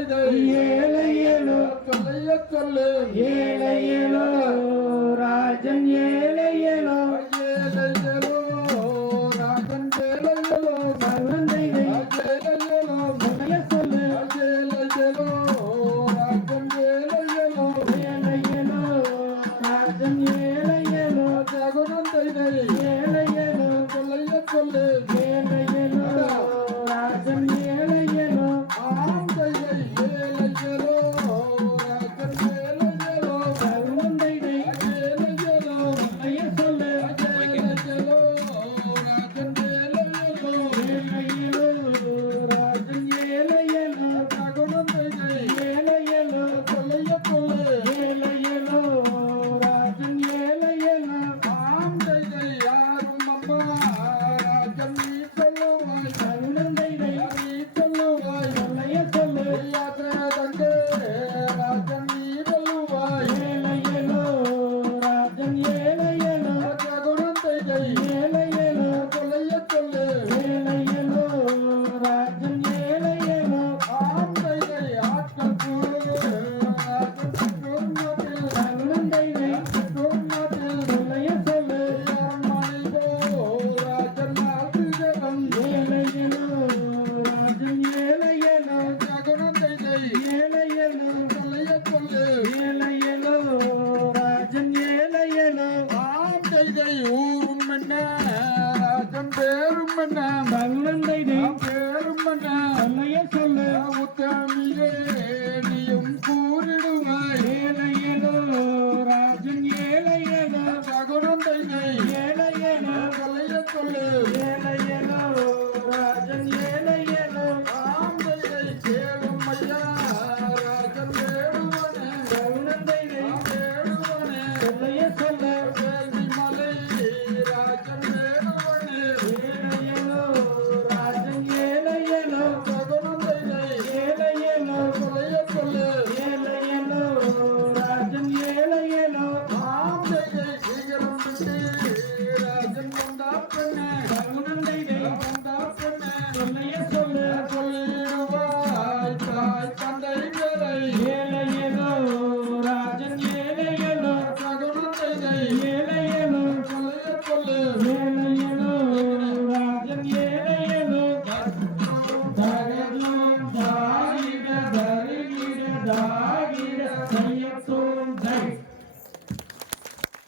செய்தை ஏழை ஏழோ சொல்லைய சொல்லு ஏழை ஏழோ ராஜன் ஏழை ஏழோ ஏழை ஏழோ ராஜன் ஏழை ஏழோ சர்வன் செய்தை. ஏழை ஏழோ முதல சொல்லு 女人 பேரும் பேரும் பேரும் மையம் தோன்ற